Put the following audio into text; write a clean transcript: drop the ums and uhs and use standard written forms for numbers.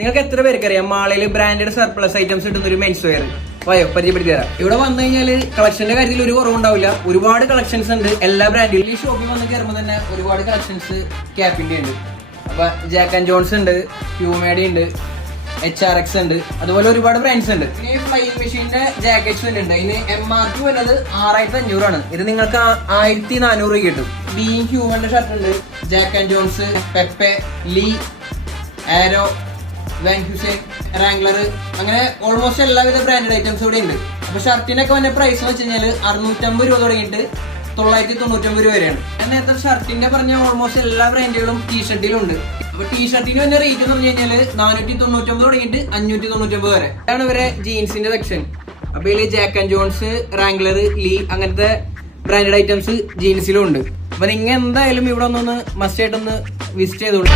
നിങ്ങൾക്ക് എത്ര പേർക്കറിയാം മാളയിൽ branded surplus items കിട്ടുന്ന ഒരു മെൻസ് വെയർ? വയോ പരിചയപ്പെടുത്തി തരാം. ഇവിടെ വന്നു കഴിഞ്ഞാൽ കളക്ഷന്റെ കാര്യത്തിൽ ഒരു കുറവുണ്ടാവില്ല. ഒരുപാട് കളക്ഷൻസ് ഉണ്ട് എല്ലാ ബ്രാൻഡിലും. ഈ ഷോപ്പിൽ വന്ന് കയറുമ്പോൾ തന്നെ ഒരുപാട് കളക്ഷൻസ് ക്യാപ്പിന്റെ ഉണ്ട്. അപ്പൊ ജാക്ക് ആൻഡ് ജോൺസ് ഉണ്ട്, പ്യൂമേഡി ഉണ്ട്, HRX ഉണ്ട്, അതുപോലെ ഒരുപാട് ബ്രാൻഡ്സ് ഉണ്ട്. ഇനി ഫ്ലൈയിങ് മെഷീന്റെ ജാക്കറ്റ്സ് ഉണ്ട്. ഇതിന് MRP വരുന്നത് 6500 ഇത് നിങ്ങൾക്ക് 1400 കിട്ടും. ബീങ് ഹ്യൂമന്റെ ഷർട്ട് ഉണ്ട്, Jack and Jones, Pepe, Lee, Arrow, Van Heusen, Wrangler, അങ്ങനെ ഓൾമോസ്റ്റ് എല്ലാവിധ ബ്രാൻഡഡ് ഐറ്റംസ് ഇവിടെ ഉണ്ട്. അപ്പൊ ഷർട്ടിനൊക്കെ വന്ന പ്രൈസ് എന്ന് വെച്ച് കഴിഞ്ഞാൽ 650 രൂപ തുടങ്ങിയിട്ട് 999 രൂപ വരെയാണ്. ഞാൻ നേരത്തെ ഷർട്ടിന്റെ പറഞ്ഞ ഓൾമോസ്റ്റ് എല്ലാ ബ്രാൻഡുകളും ടീഷർട്ടിലും ഉണ്ട്. അപ്പൊ ടീഷർട്ടിന് വന്ന റേറ്റ് എന്ന് പറഞ്ഞു കഴിഞ്ഞാൽ 499 തുടങ്ങിയിട്ട് 599 വരെ. ഇതാണ് ഇവരെ ജീൻസിന്റെ സെക്ഷൻ. അപ്പൊ ഇതിൽ Jack and Jones, Wrangler, Lee അങ്ങനത്തെ ബ്രാൻഡഡ് ഐറ്റംസ് ജീൻസിലും ഉണ്ട്. അപ്പൊ നിങ്ങൾ എന്തായാലും ഇവിടെ ഒന്നൊന്ന് മസ്റ്റ് ആയിട്ടൊന്ന് വിസിറ്റ് ചെയ്തോളൂ.